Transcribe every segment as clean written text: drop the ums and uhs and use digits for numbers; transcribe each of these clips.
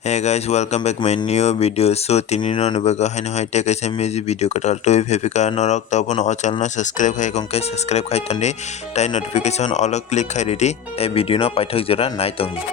Hey guys, welcome back my new video. So tini no nubaga haino hai take some music video katal to fepika norok tapon o channel subscribe khai kongke subscribe khai tonde tai notification all click khai ready tai video no paithak jora nai tongi.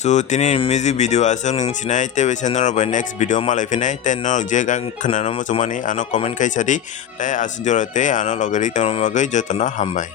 So tini music video asal nung sinai te bese nor by next video malai finai te nor je gang khana no mo chumani ano comment kai sadi te asu jorate ano logari tono magai jotona hambai.